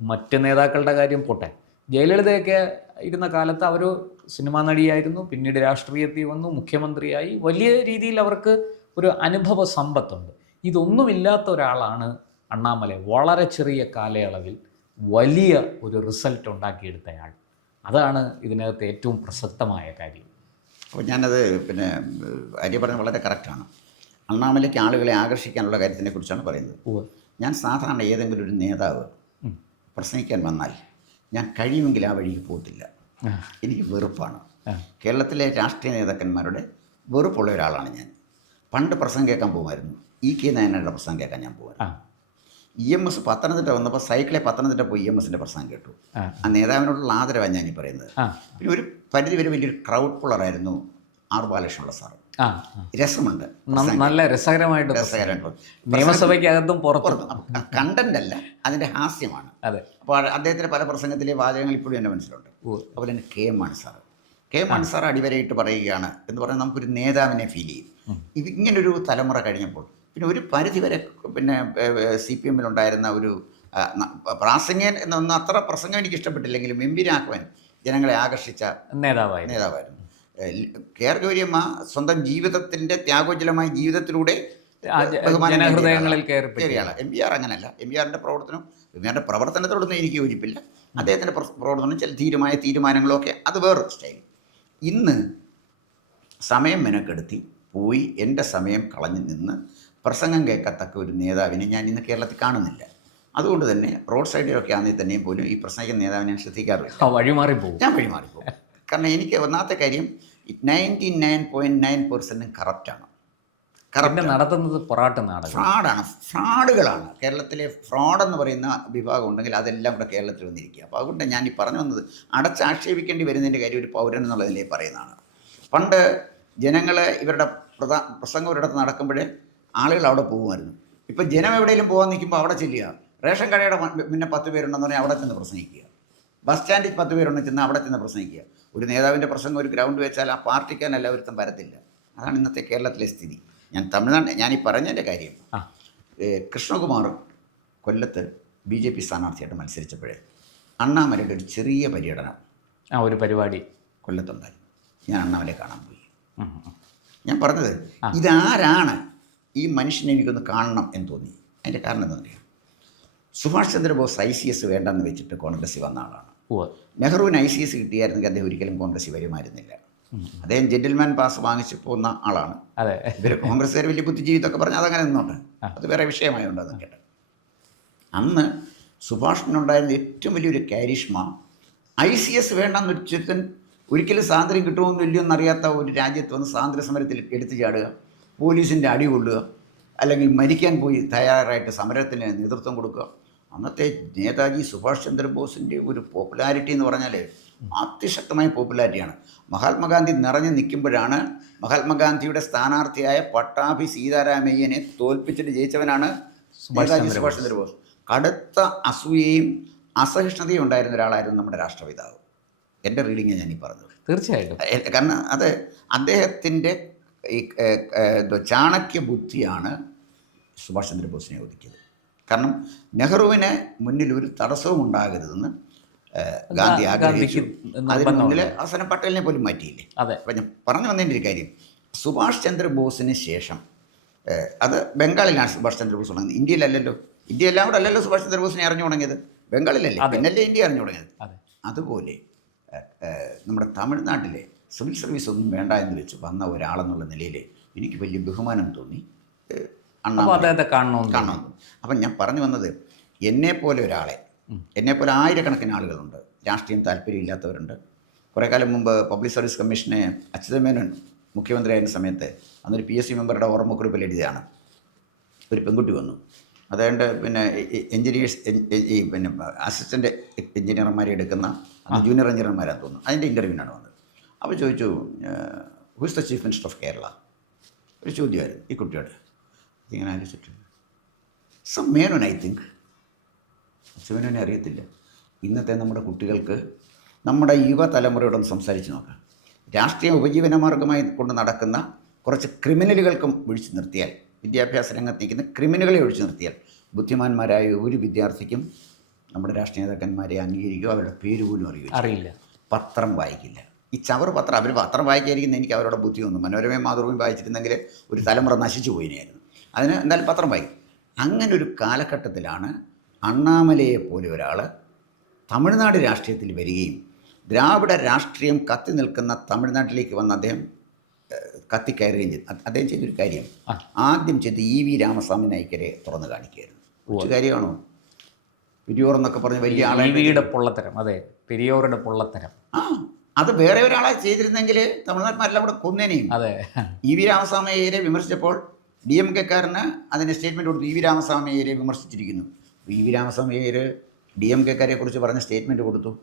മറ്റ് നേതാക്കളുടെ കാര്യം പോട്ടെ. ജയലളിതയൊക്കെ ഇരുന്ന കാലത്ത് അവർ സിനിമാ നടിയായിരുന്നു പിന്നീട് രാഷ്ട്രീയത്തിൽ വന്നു മുഖ്യമന്ത്രിയായി. വലിയ രീതിയിൽ അവർക്ക് ഒരു അനുഭവ സമ്പത്തുണ്ട്. ഇതൊന്നുമില്ലാത്ത ഒരാളാണ് അണ്ണാമലൈ. വളരെ ചെറിയ കാലയളവിൽ വലിയ ഒരു റിസൾട്ട് ഉണ്ടാക്കിയെടുത്തയാൾ. അതാണ് ഇതിനകത്ത് ഏറ്റവും പ്രസക്തമായ കാര്യം. അപ്പോൾ ഞാനത് പിന്നെ അരി പറഞ്ഞ വളരെ കറക്റ്റാണ് അണ്ണാമലയ്ക്ക് ആളുകളെ ആകർഷിക്കാനുള്ള കാര്യത്തിനെ കുറിച്ചാണ് പറയുന്നത്. ഞാൻ സാധാരണ ഏതെങ്കിലും ഒരു നേതാവ്. പ്രസംഗിക്കാൻ വന്നാൽ ഞാൻ കഴിയുമെങ്കിൽ ആ വഴിക്ക് പോകത്തില്ല. എനിക്ക് വെറുപ്പാണ്. കേരളത്തിലെ രാഷ്ട്രീയ നേതാക്കന്മാരുടെ വെറുപ്പുള്ള ഒരാളാണ് ഞാൻ. പണ്ട് പ്രസംഗം കേൾക്കാൻ പോകുമായിരുന്നു. ഇ കെ നായനാരുടെ പ്രസംഗം കേൾക്കാൻ ഞാൻ പോകുമായിരുന്നു ഇ എം എസ് പത്തനംതിട്ട വന്നപ്പോൾ സൈക്കിളെ പത്തനംതിട്ട പോയി ഇ എം എസിന്റെ പ്രസംഗം കേട്ടു. ആ, നേതാവിനോടുള്ള ആദരവാണ് ഞാൻ ഈ പറയുന്നത്. പിന്നെ ഒരു പരിധി വരെ വലിയൊരു ക്രൗഡ് പുള്ളറായിരുന്നു ആർ സാറ്. ആ, ആ. രസമുണ്ട് നല്ല രസകരമായിട്ട് രസകരമായിട്ട് നിയമസഭയ്ക്കകത്തും പുറത്തും. കണ്ടന്റ് അല്ല അതിന്റെ ഹാസ്യമാണ്. അതെ. അപ്പോൾ അദ്ദേഹത്തിന്റെ പല പ്രസംഗത്തിലെ വാചകങ്ങൾ ഇപ്പോഴും എന്റെ മനസ്സിലുണ്ട്. അതുപോലെ തന്നെ K M Mani sir K M Mani sir അടിവരയിട്ട് പറയുകയാണ് എന്ന് പറഞ്ഞാൽ നമുക്കൊരു നേതാവിനെ ഫീൽ ചെയ്യും. ഇത് ഇങ്ങനൊരു തലമുറ കഴിഞ്ഞപ്പോൾ പിന്നെ ഒരു പരിധി വരെ പിന്നെ സി പി എമ്മിലുണ്ടായിരുന്ന ഒരു പ്രാസംഗ്യൻ എന്നൊന്നും അത്ര പ്രസംഗം എനിക്ക് ഇഷ്ടപ്പെട്ടില്ലെങ്കിലും എം വി രാഘവൻ ജനങ്ങളെ ആകർഷിച്ച നേതാവായി നേതാവായിരുന്നു. കെ ആർ ഗൗരിയമ്മ സ്വന്തം ജീവിതത്തിന്റെ ത്യാഗോജ്വലമായ ജീവിതത്തിലൂടെ ആ, കയറിയാണ് എം പി ആർ അങ്ങനല്ല. എം പി ആറിന്റെ പ്രവർത്തനം എം പി ആറിന്റെ പ്രവർത്തനത്തോടൊന്നും എനിക്ക് യോജിപ്പില്ല. അദ്ദേഹത്തിന്റെ പ്ര- പ്രവർത്തനം ചില തീരുമായ തീരുമാനങ്ങളൊക്കെ അത് വേറൊരു സ്റ്റൈൽ. ഇന്ന് സമയം മെനക്കെടുത്തി പോയി എന്റെ സമയം കളഞ്ഞു നിന്ന് പ്രസംഗം കേൾക്കത്തക്ക ഒരു നേതാവിനെ ഞാൻ ഇന്ന് കേരളത്തിൽ കാണുന്നില്ല. അതുകൊണ്ട് തന്നെ റോഡ് സൈഡിലൊക്കെ ആണെങ്കിൽ തന്നെയും പോലും ഈ പ്രസംഗിക്കുന്ന നേതാവിനെ ഞാൻ ശ്രദ്ധിക്കാറില്ല. വഴിമാറി പോകും. ഞാൻ വഴിമാറി പോകും. കാരണം എനിക്ക് ഒന്നാമത്തെ കാര്യം നയന്റി നയൻ പോയിന്റ് നയൻ പെർസെന്റും കറപ്റ്റാണ് കറപ്റ്റ് നടത്തുന്നത് പൊറാട്ട് നാടകം. ഫ്രോഡാണ് ഫ്രോഡുകളാണ് കേരളത്തിലെ ഫ്രോഡ് എന്ന് പറയുന്ന വിഭാഗം ഉണ്ടെങ്കിൽ അതെല്ലാം കൂടെ കേരളത്തിൽ വന്നിരിക്കുക. അപ്പോൾ അതുകൊണ്ട് ഞാൻ ഈ പറഞ്ഞു വന്നത് അടച്ചാക്ഷേപിക്കേണ്ടി വരുന്നതിന്റെ കാര്യം ഒരു പൗരൻ എന്നുള്ള നിലയിൽ പറയുന്നതാണ്. പണ്ട് ജനങ്ങൾ ഇവരുടെ പ്രധാ പ്രസംഗം ഒരിടത്ത് നടക്കുമ്പോഴേ ആളുകൾ അവിടെ പോകുമായിരുന്നു. ഇപ്പം ജനം എവിടെയെങ്കിലും പോകാൻ നിൽക്കുമ്പോൾ അവിടെ ചെല്ലുക. റേഷൻ കടയുടെ പിന്നെ പത്ത് പേരുണ്ടെന്ന് പറഞ്ഞാൽ അവിടെ ചെന്ന് പ്രസംഗിക്കുക. ബസ് സ്റ്റാൻഡിൽ പത്ത് പേരുണ്ടെന്ന് ചെന്ന് അവിടെ ചെന്ന് പ്രസംഗിക്കുക. ഒരു നേതാവിന്റെ പ്രസംഗം ഒരു ഗ്രൗണ്ട് വെച്ചാൽ ആ പാർട്ടിക്കാനല്ല ഒരുത്തം വരത്തില്ല. അതാണ് ഇന്നത്തെ കേരളത്തിലെ സ്ഥിതി. ഞാൻ തമിഴ്നാട് ഞാൻ ഈ പറഞ്ഞതിന്റെ കാര്യം. കൃഷ്ണകുമാർ കൊല്ലത്ത് ബി ജെ പി സ്ഥാനാർത്ഥിയായിട്ട് മത്സരിച്ചപ്പോഴേ അണ്ണാമലയുടെ ഒരു ചെറിയ പര്യടനം ആ ഒരു പരിപാടി. കൊല്ലത്തുണ്ടായി. ഞാൻ അണ്ണാമലയെ കാണാൻ പോയി. ഞാൻ പറഞ്ഞത് ഇതാരാണ് ഈ മനുഷ്യനെ എനിക്കൊന്ന് കാണണം എന്ന് തോന്നി? അതിന്റെ കാരണം എന്താ പറയുക Subhash Chandrabose I C S വേണ്ടെന്ന് വെച്ചിട്ട് കോൺഗ്രസ്സിൽ വന്ന ആളാണ്. നെഹ്റുവിന് ഐ സി എസ് കിട്ടിയായിരുന്നെങ്കിൽ അദ്ദേഹം ഒരിക്കലും കോൺഗ്രസ്സിൽ വരുമായിരുന്നില്ല. അദ്ദേഹം ജെന്റിൽമാൻ പാസ് വാങ്ങിച്ചു പോകുന്ന ആളാണ്. ഇവർ കോൺഗ്രസ്സുകാർ വലിയ ബുദ്ധിജീവിതമൊക്കെ പറഞ്ഞാൽ അതങ്ങനെ നിന്നുണ്ട്. അത് വേറെ വിഷയമായി ഉണ്ടെന്ന് കേട്ടത് അന്ന് സുഭാഷിനുണ്ടായിരുന്ന ഏറ്റവും വലിയൊരു കാരിഷ്മ ഐ സി എസ് വേണ്ടെന്ന് ഒരുത്തൻ ഒരിക്കലും സ്വാതന്ത്ര്യം കിട്ടുമെന്ന് ഇല്ലയോ എന്നറിയാത്ത ഒരു രാജ്യത്ത് വന്ന് സ്വാതന്ത്ര്യ സമരത്തിൽ എടുത്തു ചാടുക പോലീസിന്റെ അടി കൊള്ളുക അല്ലെങ്കിൽ മരിക്കാൻ പോയി തയ്യാറായിട്ട് സമരത്തിന് നേതൃത്വം കൊടുക്കുക. അന്നത്തെ നേതാജി സുഭാഷ് ചന്ദ്രബോസിന്റെ ഒരു പോപ്പുലാരിറ്റി എന്ന് പറഞ്ഞാൽ അതിശക്തമായ പോപ്പുലാരിറ്റിയാണ്. മഹാത്മാഗാന്ധി നിറഞ്ഞു നിൽക്കുമ്പോഴാണ് മഹാത്മാഗാന്ധിയുടെ സ്ഥാനാർത്ഥിയായ പട്ടാഭി സീതാരാമയ്യനെ തോൽപ്പിച്ചിട്ട് ജയിച്ചവനാണ് നേതാജി സുഭാഷ് ചന്ദ്രബോസ്. കടുത്ത അസൂയയും അസഹിഷ്ണുതയും ഉണ്ടായിരുന്ന ഒരാളായിരുന്നു നമ്മുടെ രാഷ്ട്രപിതാവ്. എന്റെ റീഡിങ് ഞാൻ ഈ പറഞ്ഞത്. തീർച്ചയായിട്ടും. കാരണം അത് അദ്ദേഹത്തിന്റെ ഈ ചാണക്യ ബുദ്ധിയാണ് സുഭാഷ് ചന്ദ്രബോസിനെ ഒതുക്കിയത് കാരണം നെഹ്റുവിന് മുന്നിൽ ഒരു തടസ്സവും ഉണ്ടാകരുതെന്ന് ഗാന്ധി ആഗ്രഹിച്ചു. അതിന് മുന്നിൽ അവസാനം പട്ടേലിനെ പോലും മാറ്റിയില്ലേ? അതെ. അപ്പം ഞാൻ പറഞ്ഞു വന്നതിന്റെ ഒരു കാര്യം സുഭാഷ് ചന്ദ്രബോസിന് ശേഷം അത് ബംഗാളിലാണ് സുഭാഷ് ചന്ദ്രബോസ് തുടങ്ങുന്നത് ഇന്ത്യയിലല്ലല്ലോ. ഇന്ത്യ എല്ലാം കൂടെ അല്ലല്ലോ സുഭാഷ് ചന്ദ്രബോസിനെ അറിഞ്ഞു തുടങ്ങിയത് ബംഗാളിലല്ലേ പിന്നല്ലേ ഇന്ത്യ അറിഞ്ഞു തുടങ്ങിയത് അതെ. അതുപോലെ നമ്മുടെ തമിഴ്നാട്ടിലെ സിവിൽ സർവീസ് ഒന്നും വേണ്ട എന്ന് വെച്ച് വന്ന ഒരാളെന്നുള്ള നിലയിൽ എനിക്ക് വലിയ ബഹുമാനം തോന്നി. അണ്ണാ അദ്ദേഹത്തെ കാണണമെന്ന് കാണണം അപ്പം ഞാൻ പറഞ്ഞു വന്നത് എന്നെപ്പോലെ ഒരാളെ എന്നെപ്പോലെ ആയിരക്കണക്കിന് ആളുകളുണ്ട്. രാഷ്ട്രീയം താല്പര്യമില്ലാത്തവരുണ്ട്. കുറേ കാലം മുമ്പ് പബ്ലിക് സർവീസ് കമ്മീഷനെ അച്യുതമേനോൻ മുഖ്യമന്ത്രിയായിരുന്ന സമയത്ത് അന്നൊരു പി എസ് സി മെമ്പറുടെ ഓർമ്മക്കുറിപ്പിൽ എഴുതിയതാണ്. ഒരു പെൺകുട്ടി വന്നു. അതുകൊണ്ട് പിന്നെ എഞ്ചിനീയേഴ്സ് ഈ പിന്നെ അസിസ്റ്റന്റ് എഞ്ചിനീയർമാരെ എടുക്കുന്ന ജൂനിയർ എഞ്ചിനീയർമാരാന്ന് തോന്നുന്നു. അതിന്റെ ഇന്റർവ്യൂവിനാണ് വന്നത്. അപ്പോൾ ചോദിച്ചു who's the chief minister of Kerala ഒരു ചോദ്യമായിരുന്നു. ഈ കുട്ടിയോട്. ഇങ്ങനെ ആലോചിച്ചിട്ട് സം മേനോൻ ഐ തിങ്ക് മേനോനെ അറിയത്തില്ല. ഇന്നത്തെ നമ്മുടെ കുട്ടികൾക്ക് നമ്മുടെ യുവതലമുറയോടൊന്ന് സംസാരിച്ച് നോക്കാം. രാഷ്ട്രീയ ഉപജീവന മാർഗമായി കൊണ്ട് നടക്കുന്ന കുറച്ച് ക്രിമിനലുകൾക്കും വിളിച്ചു നിർത്തിയാൽ വിദ്യാഭ്യാസ രംഗത്ത് നിൽക്കുന്ന ക്രിമിനലുകളെ ഒഴിച്ചു നിർത്തിയാൽ ബുദ്ധിമാന്മാരായ ഒരു വിദ്യാർത്ഥിക്കും നമ്മുടെ രാഷ്ട്രീയ നേതാക്കന്മാരെ അംഗീകരിക്കുകയോ അവരുടെ പേര് പോലും അറിയില്ല. അറിയില്ല. പത്രം വായിക്കില്ല. ഈ ചവർ പത്രം അവർ പത്രം വായിക്കായിരിക്കുന്ന എനിക്ക് അവരുടെ ബുദ്ധിയൊന്നും മനോരമയും മാതൃഭൂമി വായിച്ചിരുന്നെങ്കിൽ ഒരു തലമുറ നശിച്ചു പോയിനായിരുന്നു അതിന് എന്തായാലും പത്രം വായിക്കും. അങ്ങനെ ഒരു കാലഘട്ടത്തിലാണ് അണ്ണാമലയെ പോലെ ഒരാൾ തമിഴ്നാട് രാഷ്ട്രീയത്തിൽ വരികയും ദ്രാവിഡ രാഷ്ട്രീയം കത്തി നിൽക്കുന്ന തമിഴ്നാട്ടിലേക്ക് വന്ന അദ്ദേഹം കത്തിക്കയറുകയും ചെയ്തു. അദ്ദേഹം ചെയ്തൊരു കാര്യം. ആദ്യം ചെയ്ത് ഇ വി രാമസ്വാമി നായിക്കരെ തുറന്നു കാണിക്കുകയായിരുന്നു. ഒരു കാര്യമാണോ? പെരിയോർ എന്നൊക്കെ പറഞ്ഞ് വലിയ ആളുടെ പൊള്ളത്തരം. അതെ പെരിയോറുടെ പൊള്ളത്തരം. ആ അത് വേറെ ഒരാളെ ചെയ്തിരുന്നെങ്കിൽ തമിഴ്നാട്ടിലെല്ലാം കൂടെ കൊന്നേനെയും. അതെ. ഇ വി രാമസ്വാമിയെ വിമർശിച്ചപ്പോൾ ഡി എം കെക്കാരന് അതിന് സ്റ്റേറ്റ്മെന്റ് കൊടുത്തു ഇ വി രാമസ്വാമിയെ വിമർശിച്ചിരിക്കുന്നു. ഇ വി രാമസ്വാമിയെ ഡി എം കെക്കാരെ കുറിച്ച് പറഞ്ഞ സ്റ്റേറ്റ്മെന്റ് കൊടുത്തു.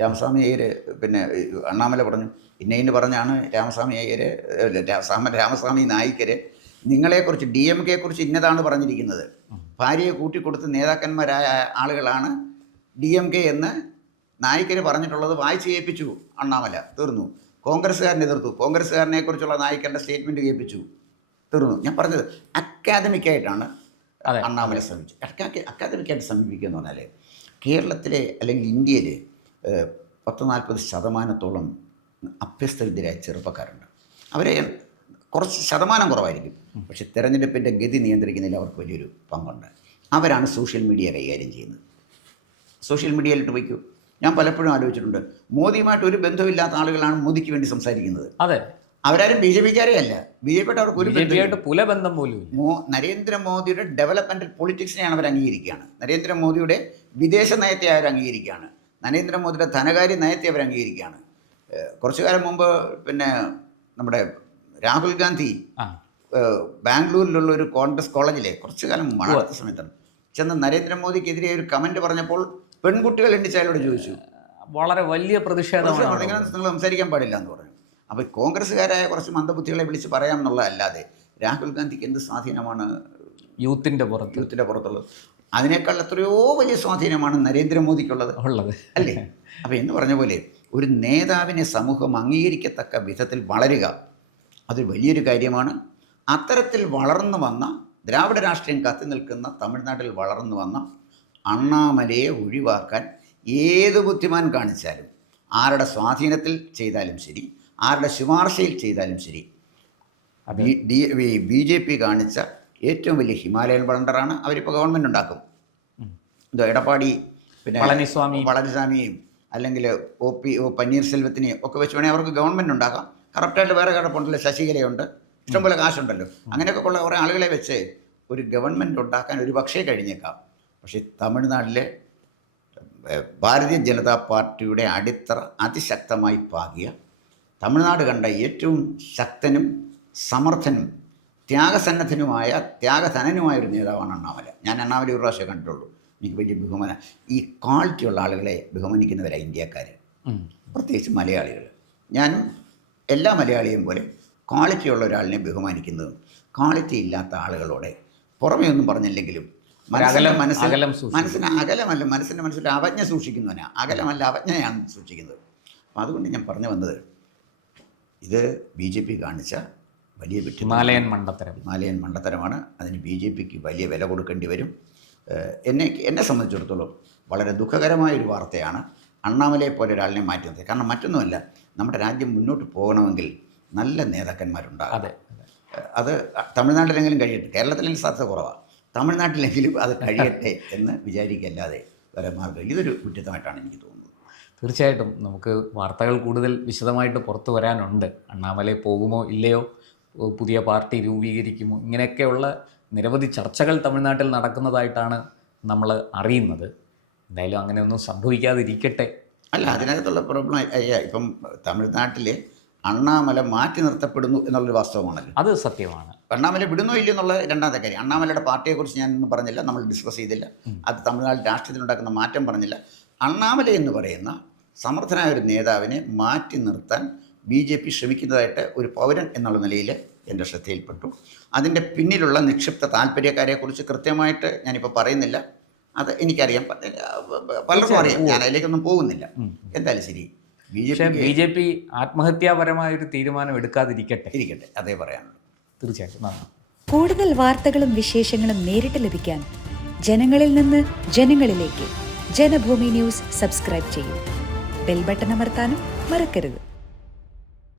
രാമസ്വാമി അയ്യർ പിന്നെ അണ്ണാമല പറഞ്ഞു ഇന്ന ഇന്ന് പറഞ്ഞാണ് രാമസ്വാമി അയ്യർ രാമ രാമസ്വാമി നായിക്കര് നിങ്ങളെക്കുറിച്ച് ഡി എം കെക്കുറിച്ച് ഇന്നതാണ് പറഞ്ഞിരിക്കുന്നത്. ഭാര്യയെ കൂട്ടിക്കൊടുത്ത് നേതാക്കന്മാരായ ആളുകളാണ് ഡി എം കെ എന്ന് നായിക്കര് പറഞ്ഞിട്ടുള്ളത് വായിച്ച് കേൾപ്പിച്ചു അണ്ണാമല തീർന്നു. കോൺഗ്രസ്സുകാരനെ എതിർത്തു. കോൺഗ്രസ്സുകാരനെ കുറിച്ചുള്ള നായിക്കരുടെ സ്റ്റേറ്റ്മെന്റ് കേൾപ്പിച്ചു തീർന്നു. ഞാൻ പറഞ്ഞത് അക്കാദമിക്കായിട്ടാണ് അതെ. അണ്ണാമല ശ്രമിച്ചു അക്കാദമിക്കായിട്ട് സമീപിക്കുക എന്ന് പറഞ്ഞാൽ കേരളത്തിലെ അല്ലെങ്കിൽ ഇന്ത്യയിൽ പത്ത് നാൽപ്പത് ശതമാനത്തോളം അഭ്യസ്തവിദ്യരായ ചെറുപ്പക്കാരുണ്ട്. അവരെ കുറച്ച് ശതമാനം കുറവായിരിക്കും. പക്ഷെ തെരഞ്ഞെടുപ്പിന്റെ ഗതി നിയന്ത്രിക്കുന്നതിൽ അവർക്ക് വലിയൊരു പങ്കുണ്ട്. അവരാണ് സോഷ്യൽ മീഡിയ കൈകാര്യം ചെയ്യുന്നത്. സോഷ്യൽ മീഡിയയിലിട്ട് വയ്ക്കൂ. ഞാൻ പലപ്പോഴും ആലോചിച്ചിട്ടുണ്ട് മോദിയുമായിട്ട് ഒരു ബന്ധമില്ലാത്ത ആളുകളാണ് മോദിക്ക് വേണ്ടി സംസാരിക്കുന്നത്. അതെ. അവരാരും ബി ജെ പിക്കാരേ അല്ല. ബി ജെ പിയുടെ അവർക്ക് ഒരു ബി ജെ ബന്ധമില്ല പിയായിട്ട് പുലബന്ധം പോലും നരേന്ദ്രമോദിയുടെ ഡെവലപ്മെന്റൽ പൊളിറ്റിക്സിനെയാണ് അവർ അംഗീകരിക്കുകയാണ് നരേന്ദ്രമോദിയുടെ വിദേശ നയത്തെ അവർ അംഗീകരിക്കുകയാണ് നരേന്ദ്രമോദിയുടെ ധനകാര്യ നയത്തെ അവർ അംഗീകരിക്കുകയാണ്. കുറച്ചു കാലം മുമ്പ് പിന്നെ നമ്മുടെ രാഹുൽ ഗാന്ധി ബാംഗ്ലൂരിലുള്ള ഒരു കോൺഗ്രസ് കോളേജിലെ കുറച്ചു കാലം മുമ്പാണ് അടുത്ത സമയത്താണ് ചെന്ന് നരേന്ദ്രമോദിക്കെതിരെ ഒരു കമന്റ് പറഞ്ഞപ്പോൾ പെൺകുട്ടികൾ എണ്ണിച്ച് അയാളോട് ചോദിച്ചു. വളരെ വലിയ പ്രതിഷേധമാണ് നിങ്ങൾ സംസാരിക്കാൻ പാടില്ല എന്ന് പറഞ്ഞു. അപ്പോൾ കോൺഗ്രസ്സുകാരായ കുറച്ച് മന്ദബുദ്ധികളെ വിളിച്ച് പറയാം എന്നുള്ളതല്ലാതെ രാഹുൽ ഗാന്ധിക്ക് എന്ത് സ്വാധീനമാണ് യൂത്തിന്റെ പുറത്ത്. യൂത്തിന്റെ പുറത്തുള്ളത്? അതിനേക്കാൾ എത്രയോ വലിയ സ്വാധീനമാണ് നരേന്ദ്രമോദിക്കുള്ളത്. ഉള്ളത്. അല്ലേ? അപ്പോൾ എന്ന് പറഞ്ഞ പോലെ ഒരു നേതാവിനെ സമൂഹം അംഗീകരിക്കത്തക്ക വിധത്തിൽ വളരുക അത് വലിയൊരു കാര്യമാണ്. അത്തരത്തിൽ വളർന്നു വന്ന ദ്രാവിഡ രാഷ്ട്രീയം കത്തി നിൽക്കുന്ന തമിഴ്നാട്ടിൽ വളർന്നു വന്ന അണ്ണാമലയെ ഒഴിവാക്കാൻ ഏത് ബുദ്ധിമാൻ കാണിച്ചാലും ആരുടെ സ്വാധീനത്തിൽ ചെയ്താലും ശരി ആരുടെ ശുപാർശയിൽ ചെയ്താലും ശരി. ബി ജെ പി കാണിച്ച ഏറ്റവും വലിയ ഹിമാലയൻ ബ്ലണ്ടറാണ് അവരിപ്പോൾ ഗവൺമെന്റ് ഉണ്ടാക്കും. എന്തോ എടപ്പാടി പിന്നെ പളനിസ്വാമി. പളനിസ്വാമിയും അല്ലെങ്കിൽ ഒ പി ഒ പന്നീർസെൽവത്തിനെയും ഒക്കെ വെച്ച് വേണേൽ അവർക്ക് ഗവൺമെന്റ് ഉണ്ടാക്കാം. കറപ്റ്റായിട്ട് വേറെ കിടപ്പുണ്ടല്ലോ ശശികലയുണ്ട്. ഇഷ്ടംപോലെ കാശുണ്ടല്ലോ. അങ്ങനെയൊക്കെ ഉള്ള കുറേ ആളുകളെ വെച്ച് ഒരു ഗവൺമെന്റ് ഉണ്ടാക്കാൻ ഒരു പക്ഷേ കഴിഞ്ഞേക്കാം. പക്ഷേ തമിഴ്നാട്ടിലെ ഭാരതീയ ജനതാ പാർട്ടിയുടെ അടിത്തറ അതിശക്തമായി പാകിയ തമിഴ്നാട് കണ്ട ഏറ്റവും ശക്തനും സമർത്ഥനും ത്യാഗസന്നദ്ധനുമായ ത്യാഗധനനുമായ ഒരു നേതാവാണ് അണ്ണാമല. ഞാൻ അണ്ണാമല ഒരു പ്രാവശ്യം കണ്ടിട്ടുള്ളൂ. എനിക്ക് വലിയ ബഹുമാന. ഈ ക്വാളിറ്റിയുള്ള ആളുകളെ ബഹുമാനിക്കുന്നവരാണ് ഇന്ത്യക്കാർ പ്രത്യേകിച്ച് മലയാളികൾ ഞാൻ എല്ലാ മലയാളിയും പോലെ ക്വാളിറ്റി ഉള്ള ഒരാളിനെ ബഹുമാനിക്കുന്നതും ക്വാളിറ്റി ഇല്ലാത്ത ആളുകളോടെ പുറമേ ഒന്നും പറഞ്ഞില്ലെങ്കിലും. മനസ്സിന് അകലമല്ല മനസ്സിന്റെ മനസ്സിൽ അവജ്ഞ സൂക്ഷിക്കുന്നവനാ. അകലമല്ല അവജ്ഞയാണ് സൂക്ഷിക്കുന്നത്. അപ്പം അതുകൊണ്ട് ഞാൻ പറഞ്ഞു വന്നത് ഇത് ബി ജെ പി കാണിച്ച വലിയ വിട്ടു ഹിമാലയൻ മണ്ടത്തരം. ഹിമാലയൻ മണ്ടത്തരമാണ്. അതിന് ബി ജെ പിക്ക് വലിയ വില കൊടുക്കേണ്ടി വരും. എന്നെ എന്നെ സംബന്ധിച്ചിടത്തോളം വളരെ ദുഃഖകരമായ ഒരു വാർത്തയാണ് അണ്ണാമലയെ പോലെ ഒരാളിനെ മാറ്റുന്നത്. കാരണം മറ്റൊന്നുമല്ല നമ്മുടെ രാജ്യം മുന്നോട്ട് പോകണമെങ്കിൽ നല്ല നേതാക്കന്മാരുണ്ടാകും അതെ. അത് തമിഴ്നാട്ടിലെങ്കിലും കഴിയട്ടെ. കേരളത്തിലെങ്കിലും സാധ്യത കുറവാണ് തമിഴ്നാട്ടിലെങ്കിലും അത് കഴിയട്ടെ എന്ന് വിചാരിക്കല്ലാതെ വേറെ മാർഗം ഇതൊരു കുറ്റമായിട്ടാണ് എനിക്ക് തോന്നുന്നത്. തീർച്ചയായിട്ടും നമുക്ക് വാർത്തകൾ കൂടുതൽ വിശദമായിട്ട് പുറത്തു വരാനുണ്ട്. അണ്ണാമലൈ പോകുമോ ഇല്ലയോ? പുതിയ പാർട്ടി രൂപീകരിക്കുമോ? ഇങ്ങനെയൊക്കെയുള്ള നിരവധി ചർച്ചകൾ തമിഴ്നാട്ടിൽ നടക്കുന്നതായിട്ടാണ് നമ്മൾ അറിയുന്നത്. എന്തായാലും അങ്ങനെയൊന്നും സംഭവിക്കാതിരിക്കട്ടെ. അല്ല അതിനകത്തുള്ള പ്രോബ്ലം അയ്യ ഇപ്പം തമിഴ്നാട്ടിൽ അണ്ണാമല മാറ്റി നിർത്തപ്പെടുന്നു എന്നുള്ളൊരു വാസ്തവമാണല്ലോ അത് സത്യമാണ്. അണ്ണാമല വിടുന്നോ ഇല്ല എന്നുള്ള രണ്ടാമത്തെ കാര്യം. അണ്ണാമലയുടെ പാർട്ടിയെക്കുറിച്ച് ഞാനൊന്നും പറഞ്ഞില്ല നമ്മൾ ഡിസ്കസ് ചെയ്തില്ല. അത് തമിഴ്നാട് രാഷ്ട്രീയത്തിലുണ്ടാക്കുന്ന മാറ്റം പറഞ്ഞില്ല. അണ്ണാമല എന്ന് പറയുന്ന സമർത്ഥനായ ഒരു നേതാവിനെ മാറ്റി നിർത്താൻ ബി ജെ പി ശ്രമിക്കുന്നതായിട്ട് ഒരു പൗരൻ എന്നുള്ള നിലയിൽ എന്റെ ശ്രദ്ധയിൽപ്പെട്ടു. അതിന്റെ പിന്നിലുള്ള നിക്ഷിപ്ത താല്പര്യക്കാരെക്കുറിച്ച് കൃത്യമായിട്ട് ഞാനിപ്പോൾ പറയുന്നില്ല. അത് എനിക്കറിയാം. പലർക്കും അറിയാം. ഞാൻ അതിലേക്കൊന്നും പോകുന്നില്ല. എന്തായാലും ശരി. B J P B J P ആത്മഹത്യാപരമായ ഒരു തീരുമാനം എടുക്കാതിരിക്കട്ടെ. ഇരിക്കട്ടെ. അതേ പറയാനുള്ളൂ. തീർച്ചയായിട്ടും. കൂടുതൽ വാർത്തകളും വിശേഷങ്ങളും നേരിട്ട് ലഭിക്കാൻ ജനങ്ങളിൽ നിന്ന് ജനങ്ങളിലേക്ക് ജനഭൂമി ന്യൂസ് സബ്സ്ക്രൈബ് ചെയ്യൂ. ബെൽ ബട്ടൺ അമർത്താനും മറക്കരുത്.